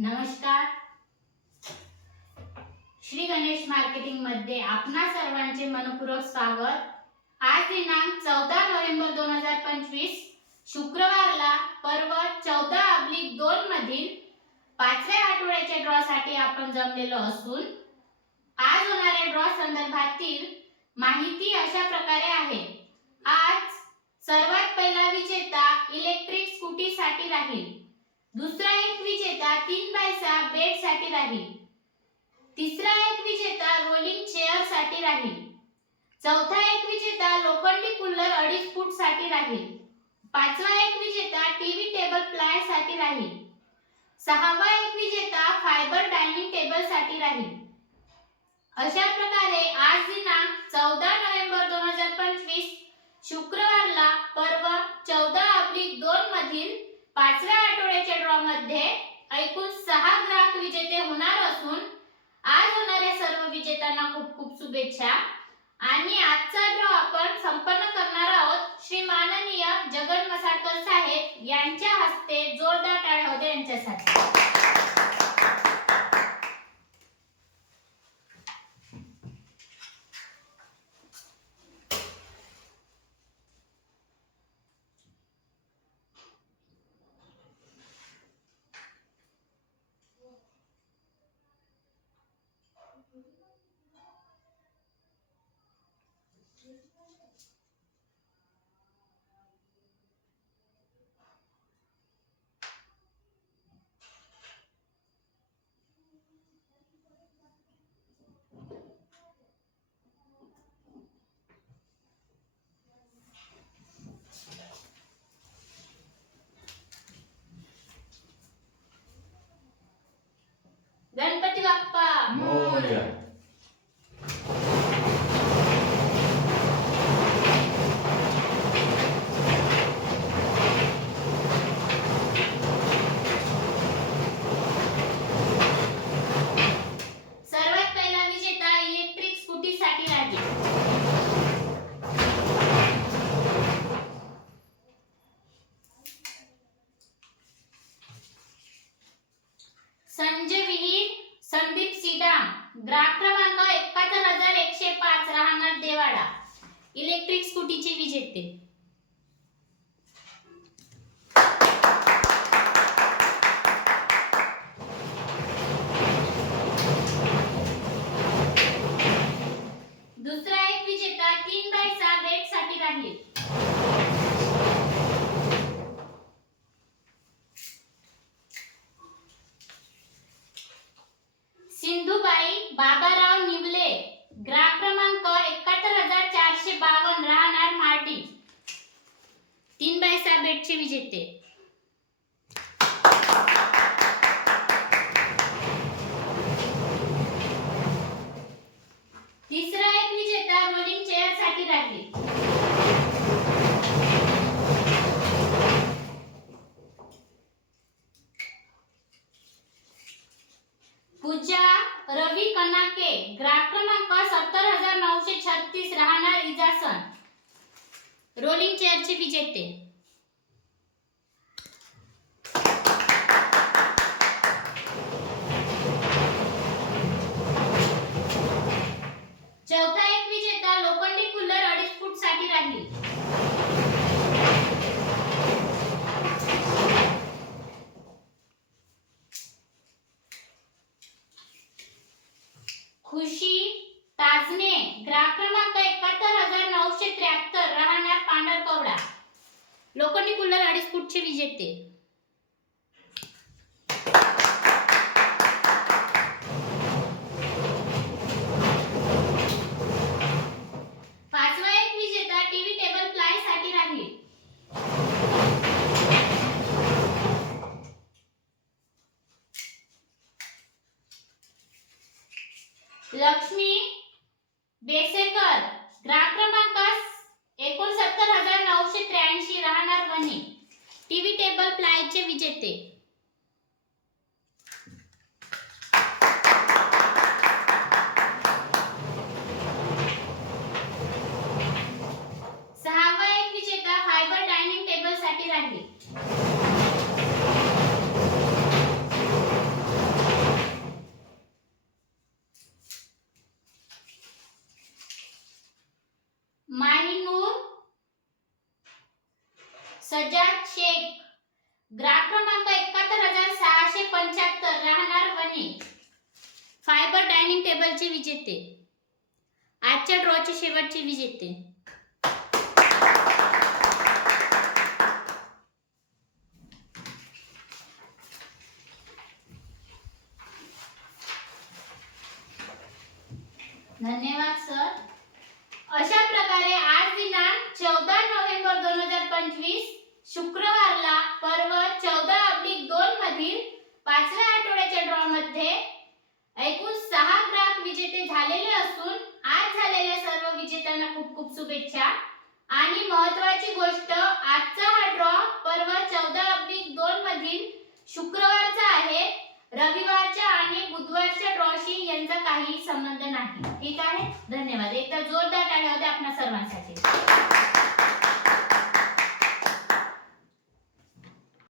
नमस्कार. श्री गणेश मार्केटिंगमध्ये आपणा सर्वांचे मनपूर्वक स्वागत. आज दिनांक चौदा नोव्हेंबर दोन हजार पंचवीस शुक्रवारला पर्व चौदा अब्लिक दोन मधील पाचव्या आठवड्याच्या ड्रॉ साठी आपण जमलेलो असून आज होणाऱ्या ड्रॉ संदर्भातील माहिती अशा प्रकारे आहे. आज सर्वात पहिला विजेता इलेक्ट्रिक स्कूटी साठी राहील. दुसरा एक विजेता तीन बाय सहा बेडसाठी राहील. तिसरा एक विजेता रोलिंग चेअरसाठी राहील. चौथा एक विजेता लोखंडी कूलर अडीच फूटसाठी राहील. पाचवा एक विजेता टीव्ही टेबल प्लायसाठी राहील. सहावा एक विजेता फायबर डायनिंग टेबलसाठी राहील. अशा प्रकारे आज दिनांक चौदा नोव्हेंबर दोन हजार पंचवीस शुक्रवारला पर्व चौदा अब्लिक दोन मधील पाचव्या आठवड्याच्या ड्रॉ मध्ये एकूण सहा ग्राहक विजेते होणार असून आज होणाऱ्या सर्व विजेत्यांना खूप खूप शुभेच्छा. आणि आजचा ड्रॉ आपण संपन्न करणार आहोत श्री माननीय जगन मसाळकर साहेब यांच्या हस्ते जोरदार टाळ्या होते यांच्यासाठी. संजय विहीर संदीप सीडाम ग्राहक क्रमांक एकाहत्तर हजार एकशे पाच राहणार देवाडा. इलेक्ट्रिक स्कूटीचे विजेते. दुसरा एक विजेता तीन बाय सहा बेडसाठी राहील सिंधुबाई बाबाराव निवले ग्राहक क्रमांक एकाहत्तर हजार चारशे बावन्न राहणार मार्डी तीन विजेते. तिसरा एक विजेता रोलिंग चेअरसाठी राहील. पूजा रवी कनाके ग्राहक क्रमांक सत्तर हजार नऊशे छत्तीस राहणार इजासन. रोलिंग चेअरचे विजेते. चौथा एक विजेता लोखंडी कूलर अडीच फूटसाठी राहील. खुशी ताजने ग्राहक क्रमांक एकाहत्तर हजार नऊशे त्र्याहत्तर राहणार पांढरकवडा. लोखंडी कूलर अडीच फूटचे विजेते पाचवा एक विजेता टीव्ही टेबल प्लायसाठी राहील लक्ष्मी बेसेकर ग्राहक क्रमांक एकोणसत्तर हजार नऊशे त्र्याऐंशी राहणार वणी टीव्ही टेबल प्लायचे विजेते सहावा एक विजेता फायबर डायनिंग टेबलसाठी राहील सजाद शेख ग्राफ क्रमांक एकाहत्तर हजार सहाशे पंच्याहत्तर आहे. फायबर डायनिंग टेबलचे विजेते. आजच्या ड्रॉचे शेवटचे विजेते. धन्यवाद सर अशा प्रकारे आज दिनांक चौदा नोव्हेंबर दोन हजार पंचवीस शुक्रवार पर्व चौदा अब्लिक दोन मधील पाचव्या आठवड्याच्या ड्रॉ मध्ये एकूण सहा ग्राहक विजेते झालेले असून आज झालेल्या सर्व खूप खूप शुभेच्छा. आणि महत्वाची गोष्ट आजचा हा ड्रॉ पर्व चौदा अब्लिक दोन मधील शुक्रवारचा आहे. रविवारच्या आणि बुधवारच्या ड्रॉशी यांचा काही संबंध नाही. ठीक आहे? धन्यवाद. एकदा जोरदार टाळ्या होत्या आपणा सर्वांसाठी.